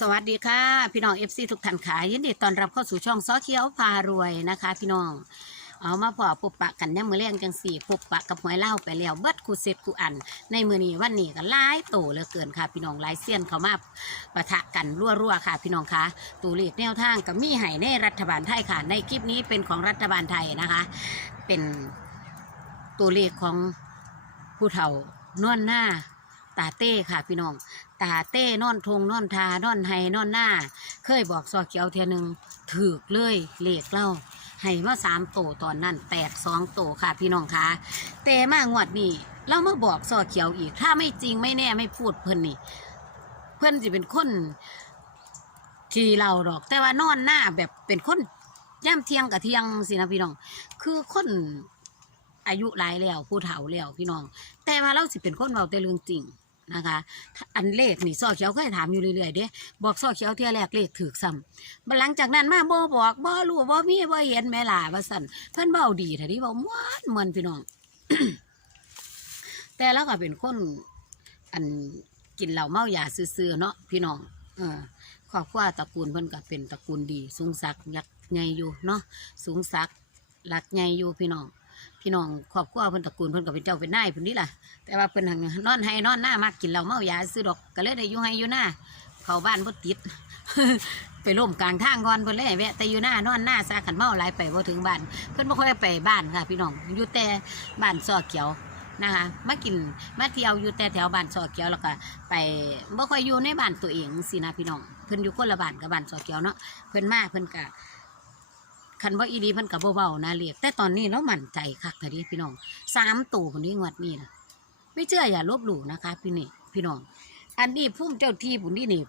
สวัสดีค่ะ พี่น้องเอฟซีทุกท่านค่ะยินดีต้อนรับเข้าสู่ช่องซอเขียวพารวยนะคะ พี่น้อง เอามาพอพบปะกันเนี่ยมือเลี้ยงจังสี่พบปะกับหวยเล่าไปแล้วเบิดคูเซ็ตคูอัน ในมือนี้วันนี้ก็หลายโตเหลือเกินค่ะ พี่น้องลายเสี้ยนเขามาปะทะกันรั่วๆค่ะ พี่น้องคะตัวเลขแนวทางกับมีไห้ในรัฐบาลไทยค่ะ ในคลิปนี้เป็นของรัฐบาลไทยนะคะ เป็นตัวเลขของผู้เฒ่านอนหน้า ตาเต้ค่ะพี่น้อง ตาเต้นอนทงนอนทานอนไฮนอนหน้า เคยบอกซอเขียวเทียหนึ่งถือเลยเลขเล่าให้มาสามโตตอนนั้นแตกสองโตค่ะพี่น้องคะแต่มางวดนี้เรามาบอกซอเขียวอีก ถ้าไม่จริงไม่แน่ไม่พูดเพิ่อนนี่ เพื่อนจะเป็นคนที่เราดอก แต่ว่านอนหน้าแบบเป็นคนย่ำเทียงกับเทียงสินะพี่น้อง คือคนอายุหลายแล้วผู้เฒ่าแล้วพี่น้อง แต่ว่าเราสิเป็นคนเบาแต่เรื่องจริง นะคะ อันเลขนี่ซอเขียวเคยถามอยู่เรื่อยๆเด้บอกซอเขียวเที่ยแรกเลขถือซ้ำหลังจากนั้นมาบ่บอกบ่รู้บ่มีบ่เห็นแม่ล่ะว่าสั่นเพิ่อนเบาดีถ้าที่เบาม่วนมวนพี่น้อง แต่เราก็เป็นคนอันกินเหล้าเมายาซื่อๆเนาะพี่น้องเออครอบครัวตระกูลเพิ่นก็เป็นตระกูลดี สูงศักยักษ์ใหญ่อยู่เนาะสูงศักหลักใหญ่อยู่พี่น้อง พี่น้องครอบครัวเพิ่นตระกูลเพิ่นก็เป็นเจ้าเป็นนายเพิ่นนี่ล่ะแต่ว่าเพิ่นหั้นอนให้นอนหน้ามากกินเหล้าเมายาซื้อดอกก็เลยได้อยู่ให้อยู่หน้าเข้าบ้านบ่ติด ไปล่มกลางทางก่อนเพิ่นเลยให้แวะแต่อยู่หน้านอนหน้าซาขันเมาหลายไปบ่ถึงบ้าน เพิ่นบ่ค่อยไปบ้านค่ะ พี่น้องอยู่แต่บ้านซอเขียวนะคะมากินมาเที่ยวอยู่แต่แถวบ้านซอเขียวแล้วก็ไปบ่ค่อยอยู่ในบ้านตัวเองสินะพี่น้องเพิ่นอยู่คนละบ้านกับบ้านซอเขียวเนาะเพิ่นมาเพิ่นก็ คันว่าอีดีเพิ่นก็บ่เว้านะเรียกแต่ตอนนี้เรามั่นใจคักแต่ดิพี่น้องสามตู่คนนี้งวดนี้นะไม่เชื่ออย่าลบหลู่นะคะ พี่นี่พี่น้อง อันนี้พุ่มเจ้าที่ผู้นี้นี่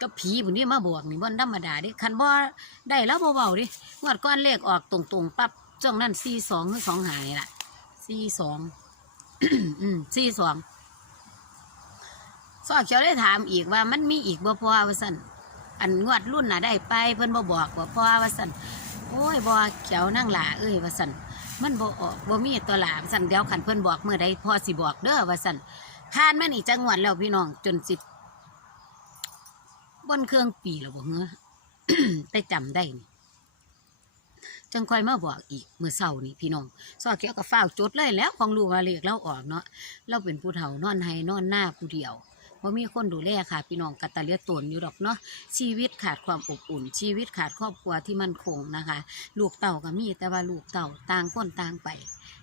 กับผีผู้นี้มาบวกนี่บ่ธรรมดาดิคันบ่ได้แล้วเบาๆดิงวดก้อนเลขออกตรงๆปั๊บจ้องนั้นสี่สองหรือสองหายล่ะสี่สองอืมสี่สองซอเขียวได้ถามอีกว่ามันมีอีกบ่พอว่าสั่นอันงวดรุ่นน่ะได้ไปเพิ่นบ่บอกบ่พอว่าสั่น โอ้ยบ่เขียวนั่งหลาเอ้ยว่าสั่นมันบ่ออกบ่มีตัวหลาว่าสั่นเดี๋ยวคันเพิ่นบอกเมื่อใดพอสิบอกเด้อว่าสั่นผ่านมานี่จังหวัดแล้วพี่น้องจนสิบบนเครื่องปีแล้วบ่เงื้อแต่จำได้นี่จังค่อยมาบอกอีกเมื่อเช้านี่พี่น้องซอเขียวกับฝ้าจดเลยแล้วของรู้ว่าเลขเราออกเนาะเราเป็นผู้เฒ่านอนไห้นอนหน้าผู้เดียว เพราะมีคนดูแลค่ะพี่น้องกตะเลียตนอยู่ดอกเนาะชีวิตขาดความอบอุ่น ชีวิตขาดครอบครัวที่มั่นคงนะคะ ลูกเต่าก็มีแต่ว่าลูกเต่าต่างคนต่างไป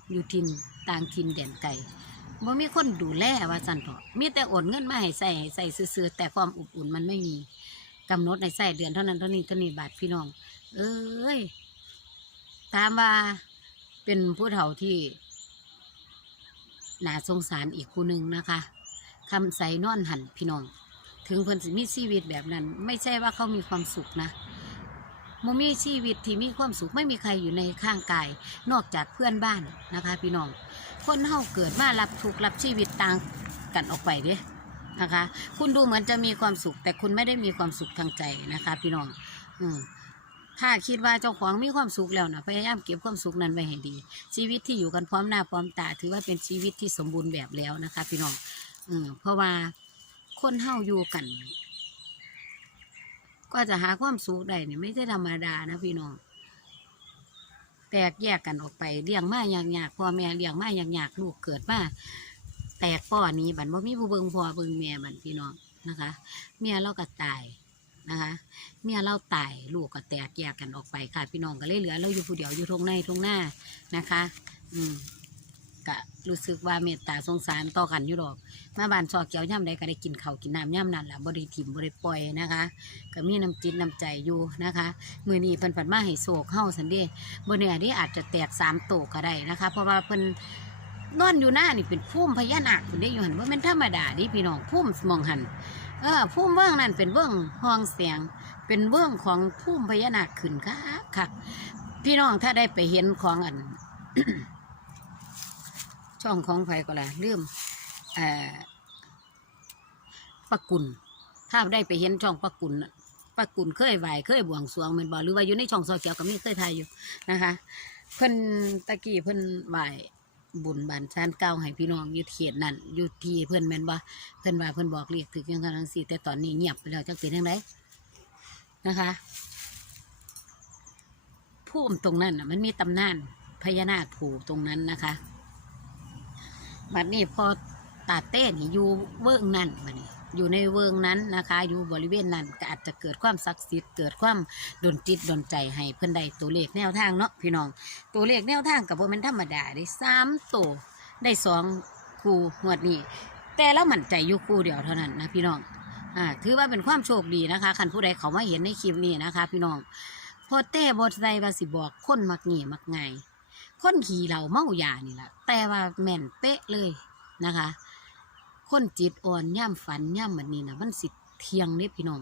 อยู่ทินต่างทินแดนไกลบ่มีคนดูแลว่าสันเถอะมีแต่โอนเงินมาให้ใส่ใใส่ซื่อแต่ความอบอุ่นมันไม่มีกำหนดในใส่เดือนเท่านั้นเท่านี้เท่านี้บาทพี่น้อง เอ้ยถามว่าเป็นผู้เฒ่าที่น่าสงสารอีกคู่หนึ่งนะคะ คำใส่นอนหันพี่น้อง ถึงเพิ่นมีชีวิตแบบนั้น ไม่ใช่ว่าเขามีความสุขนะมมีชีวิตที่มีความสุขไม่มีใครอยู่ในข้างกาย นอกจากเพื่อนบ้านนะคะ พี่น้อง คนเฮาเกิดมารับทุกรับชีวิตต่างกันออกไปเด้นะคะ คุณดูเหมือนจะมีความสุข แต่คุณไม่ได้มีความสุขทางใจนะคะ พี่น้อง อืมถ้าคิดว่าเจ้าของมีความสุขแล้วนะพยายามเก็บความสุขนั้นไว้ให้ดี ชีวิตที่อยู่กันพร้อมหน้าพร้อมตา ถือว่าเป็นชีวิตที่สมบูรณ์แบบแล้วนะคะ พี่น้อง อืมเพราะว่าคนเฮาอยู่กัน ก็จะหาความสุขได้เนี่ยไม่ใช่ธรรมดานะพี่น้องแตกแยกกันออกไปเลี้ยงมาอย่างยากพ่อแม่เลี้ยงมาอย่างยากลูกเกิดมาแตกป้อนี้บันว่ามีผู้เบิงพ่อเบิงแม่บันพี่น้องนะคะ เมียเราก็ตายนะคะ เมียเราตายลูกก็แตกแยกกันออกไปค่ะ พี่น้องก็เลยเหลือเราอยู่ผู้เดียวอยู่ทงในทงหน้านะคะ อืม ก็รู้สึกว่าเมตตาสงสารต่อกันอยู่ดอก มาบ้านซอเกียวย่ำใดก็ได้กินข้าวกินน้ำย่ำนั่นแหละบริถิมบริปล่อยนะคะ ก็มีน้ำจิตน้ำใจอยู่นะคะ มือนี้เพิ่นผันมาให้โศกเข้าสันเดบนเนี่ยนี่อาจจะแตกสามโตวก็ได้นะคะ เพราะว่าเพิ่นนอนอยู่หน้านี่เป็นพุ่มพญานาคคุณได้อยู่หันว่ามันธรรมดาดิพี่น้องพุ่มมองหันเออพุ่มเบื้องนั่นเป็นเบื้องห้องเสียง เป็นเบื้องของพุ่มพญานาคขึ้นค่ะค่ะพี่น้องถ้าได้ไปเห็นของอัน ช่องของไผก็และลืมเอ่อปะกุลถ้าได้ไปเห็นช่องปะกุลน่ะปะกุลเคยไหวเคยบวงสวงแมันบ่หรือว่าอยู่ในช่องโซเชียลก็มีเคยถ่ายอยู่นะคะ เพิ่นตะกี้เพิ่นไหวบุญบันชานเก้าให้พี่น้องอยู่เขตนั่นอยู่ที่เพื่อนแม่นบ่เพื่อนว่าเพื่อนบอกเรียกถึกยังทันทั้งสี่แต่ตอนนี้เงียบไปแล้วจักเป็นยังไงนะคะพุ่มตรงนั้นน่ะมันมีตำนานพญานาคผูกตรงนั้นนะคะ บัดนี้พอตาเต้นี่อยู่เวิงนั่นบัดนี้อยู่ในเวิงนั้นนะคะ อยู่บริเวณนั้นก็อาจจะเกิดความศักดิ์สิทธิ์เกิดความดนจิตดนใจให้เพื่อนใดตัวเลขแนวทางเนาะพี่น้อง ตัวเลขแนวทางกับว่ามันธรรมดาได้สามตัวได้สองคู่งวดนี้ แต่แล้วมั่นใจอยู่คู่เดียวเท่านั้นนะพี่น้องอ่าถือว่าเป็นความโชคดีนะคะคันผู้ใดเขามาเห็นในคลิปนี้นะคะ พี่น้องพอเต้บทใดว่าสิบอกคนมักเงี่ยมักง่าย คนขี่เหล่าเมายานี่แหละแต่ว่าแม่นเป๊ะเลยนะคะ คนจิตอ่อนย่ำฝันย่ำแบบนี้นะมันสิเทียงเนี่ยพี่น้อง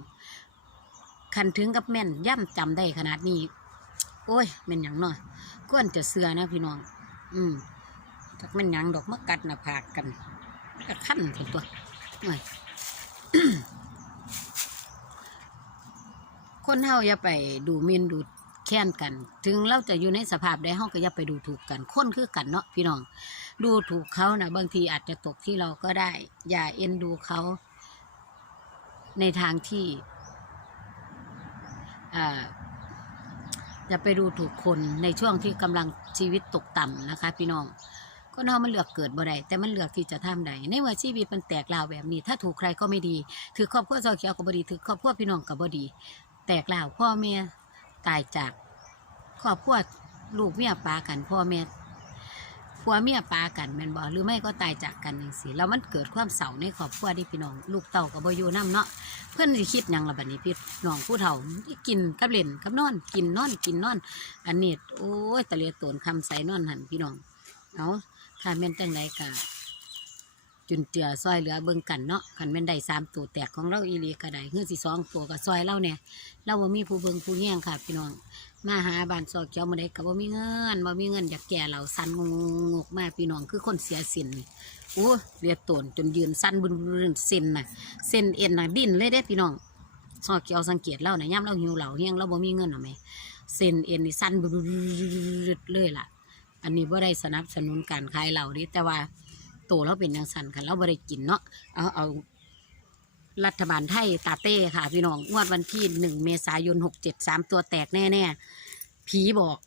คันถึงกับแม่นย่ำจำได้ขนาดนี้ โอ้ยแม่นยังเนาะก้นจะเสือนะพี่น้อง อืมจักแม่นยังดอกมะกัดน้าผากกันก็ขั้นถึงตัวหน่อยคนเฮาอย่าไปดูมินดู ค้นกัน ถึงเราจะอยู่ในสภาพใดเฮาก็อย่าไปดูถูกกันคนคือกันเนาะพี่น้อง ดูถูกเขานะบางทีอาจจะตกที่เราก็ได้ อย่าเอ็นดูเขา ในทางที่อ่าอย่าไปดูถูกคนในช่วงที่กำลังชีวิตตกต่ำนะคะ พี่น้องคนเฮามันเลือกเกิดบ่ได้แต่มันเลือกที่จะทำได้ในเมื่อชีวิตมันแตกลาวแบบนี้ ถ้าถูกใครก็ไม่ดี ถือครอบครัวซอเขียวก็บ่ดีถือครอบครัวพี่น้องก็บ่ดี แตกลาวพ่อแม่ตายจาก ครอบครัวลูกเมียปากันพ่อแม่ผัวเมียปากันแม่นบ่หรือไม่ก็ตายจากกันจังซี่แล้วมันเกิดความเศร้าในครอบครัวที่พี่น้อง ลูกเต่าก็บ่อยู่นํเนาะเพิ่นสิคิดหยังล่ะบัดนี้พี่น้องผู้เฒ่ากินกับเล่นกับนอนกินนอนกินนอน อันนี้โอ้ยตะเลียตนคำใส่นอนหันพี่น้องเอาถ้าแม่นจังไดก็จุนเจือซอยเหลือเบิ่งกันเนาะคันแม่นได้สามตัวแตกของเราอีหลีก็ได้เฮือสิสองตัวก็ซอยเราเนี่ยเราบ่มีผู้เบิ่งผู้แย่งค่ะพี่น้อง มาหาบ้านซอกเจ้ามาได้ก็บ่มีเงินบ่มีเงินอยากแก่เราสันงงกมาพี่น้องคือคนเสียสินโอ้เรียดตนจนยืนสั้นบุนบุนเส้นน่ะเส้นเอ็นน่ะดิ้นเลยเด้พี่น้องซอกเจ้าสังเกตเราน่ะย่ำเราหิวเหล่าเฮียงเราบ่มีเงินหรอแม่เส้นเอ็นนี่สั้นบุดเลยล่ะ อันนี้บ่ได้สนับสนุนการขายเหล่าดิแต่ว่าโตเราเป็นย่างสันค่ะเราบ่ได้กินเนาะเอาเอา รัฐบาลไทยตาเต้ค่ะ พี่น้องงวดวันที่หนึ่งเมษายนหกเจ็ดสามตัวแตกแน่ๆผีบอก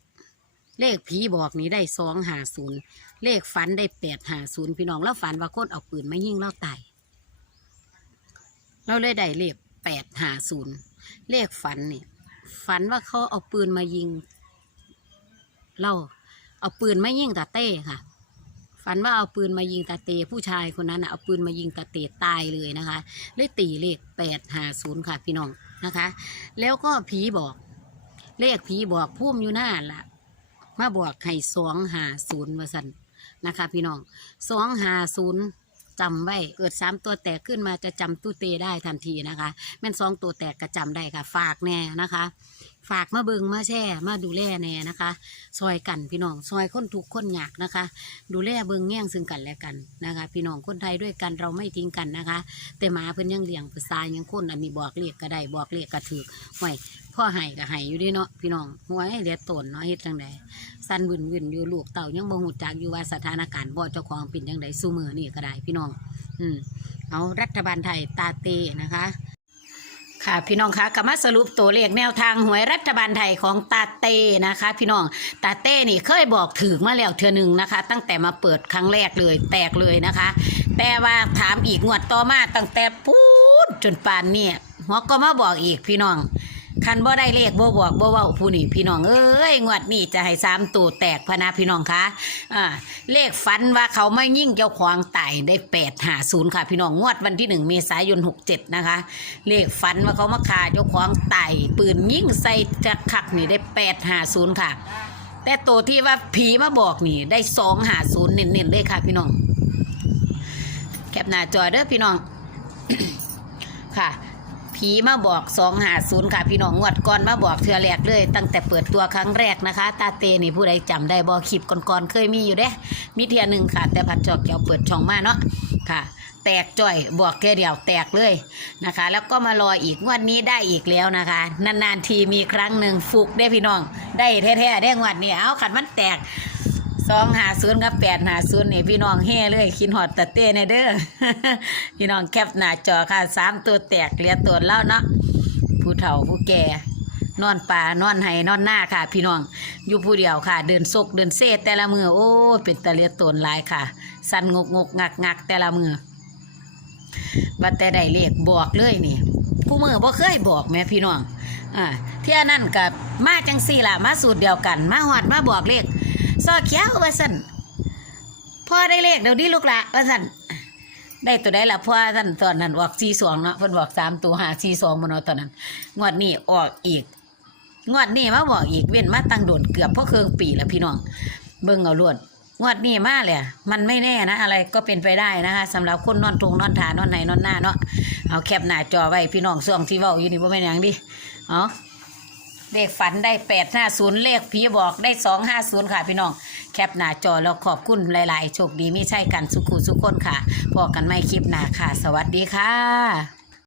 เลขผีบอกนี้ได้สองหาศูนย์เลขฝันได้แปดหาศูนย์พี่น้องแล้วฝันว่าคนเอาปืนมายิงเราตายเราเลยได้เลขแปดหาศูนย์เลขฝันเนี่ยฝันว่าเขาเอาปืนมายิง เราเอาปืนมายิงตาเต้ค่ะ ฝันว่าเอาปืนมายิงตาเต ผู้ชายคนนั้นนะเอาปืนมายิงตาเตตายเลยนะคะเลยตีเลขแปดหาศูนย์ค่ะพี่น้องนะคะ แล้วก็ผีบอก เลขผีบอกพุ่มอยู่หน้าละมาบอกให้สองหาศูนย์มาสันนะคะ พี่น้องสองหาศูนย์จำไว้เกิดสามตัวแตกขึ้นมาจะจำตู้เตได้ทันทีนะคะ แม่นสองตัวแตกก็จำได้ค่ะ ฝากแน่นะคะ ฝากมาเบิงมาแช่มาดูแลแน่นะคะซอยกันพี่น้องซอยคนทุกคนยากนะคะ ดูแลเบิงแง่งซึ่งกันและกันนะคะ พี่น้องคนไทยด้วยกันเราไม่ทิ้งกันนะคะ แต่หมาเพิ่นยังเลี้ยงผู้ชายยังคนอันนี้บอกเรียกก็ได้บอกเรียกก็ถือห่วยพ่อให้ก็ให้อยู่เดีเนาะพี่น้องห่วยเหลียตนเนาะเฮ็ดจังไดสั้นวืนวืนอยู่ลูกเต่ายังบ่ฮู้จักอยู่ว่าสถานการณ์บ่เจ้าของเป็นจังไดสู้มือนี่ก็ได้พี่น้อง อืมเอารัฐบาลไทยตาเตนะคะ ค่ะพี่น้องคะก็มาสรุปตัวเลขแนวทางหวยรัฐบาลไทยของตาเต้นะคะ พี่น้องตาเต้นี่เคยบอกถึงมาแล้วเทือหนึ่งนะคะ ตั้งแต่มาเปิดครั้งแรกเลยแตกเลยนะคะ แต่ว่าถามอีกงวดต่อมาตั้งแต่พูดจนป่านเนี่ยหัวก็มาบอกอีกพี่น้อง คันบ่ได้เลขบ่บอกบ่เว้าผู้นี่พี่น้องเอ้ยงวดนี้จะให้สามตัวแตกพะนะพี่น้องคะอ่าเลขฝันว่าเขาไม่ยิ่งเจ้าของตายได้แปดหาศูนย์ค่ะ พี่น้องงวดวันที่หนึ่งเมษายนหกเจ็ดนะคะ เลขฝันว่าเขามาฆ่าเจ้าของตายปืนยิ่งใส่จักคักนี่ได้แปดหาศูนย์ค่ะ แต่ตัวที่ว่าผีมาบอกนี่ได้สองหาศูนย์เน้นๆเลยค่ะ พี่น้องแคปหน้าจอเด้อพี่น้องค่ะ ผีมาบอกสองหาศูนย์ค่ะพี่น้องงวดก่อนมาบอกเทือแรกเลย ตั้งแต่เปิดตัวครั้งแรกนะคะ ตาเตนี่ผู้ใดจำได้บอคลิปก่อนๆเคยมีอยู่เด้ มีเทียหนึ่งค่ะ แต่ผัดจอกเกี่ยวเปิดช่องมาเนาะค่ะ แตกจ่อยบอกแค่เดียวแตกเลยนะคะ แล้วก็มารออีกงวดนี้ได้อีกแล้วนะคะ นานๆทีมีครั้งหนึ่งฟุกได้พี่น้อง ได้แท้ๆได้งวดนี้เอาขันมันแตก สองหาศูนย์กับแปดหาศูนย์นี่พี่น้องเฮ่เลยคินหอดตะเต้ในเด้อพี่น้องแคปหน้าจอค่ะสามตัวแตกเหลียตัวเล่าเนาะผู้เฒ่าผู้แก่นอนป่านอนไห้นอนหน้าค่ะ พี่น้องอยู่ผู้เดียวค่ะ เดินซกเดินเซแต่ละมือโอ้เป็นตะเลียตนหลายค่ะ สันงกงกงักงักแต่ละมือบัดแต่ได้เลขบอกเลยนี่ผู้มือบ่เคยบอกแม่พี่น้องอ่าเที่ยนั่นกับมาจังสี่ล่ะมาสูตรเดียวกัน มาหอดมาบอกเลข ซอเขียวว่าสั่นพ่อได้เลขเดี๋ยวนี้ลูกละว่าสั่นได้ตัวได้ละพ่อท่นตอนนั้นออกสี่สองเนาะเพิ่นบอกสามตัวหาสี่สองมาเนาะตอนนั้น งวดนี้ออกอีก งวดนี้มาบอกอีกเว้นมาตั้งโดนเกือบเพราะเครื่องปีแล้วพี่น้อง เบิ่งเอาล้วนงวดนี้มาเลยมันไม่แน่นะ อะไรก็เป็นไปได้นะคะสำหรับคนนอนตรงนอนฐานนอนไหนนอนหน้าเนาะเอาแคปหน้าจอไว้พี่น้องส่วงที่เว้าอยู่นี่บ่แม่นหยังดิ เอา เลขฝันได้แปดห้าศูนย์เลขผีบอกได้สองห้าศูนย์ค่ะพี่น้อง แคปหน้าจอแล้วขอบคุณหลาย ๆ โชคดีไม่ใช่กันสุขุสุขคนค่ะพอกันไม่คลิปหน้าค่ะ สวัสดีค่ะ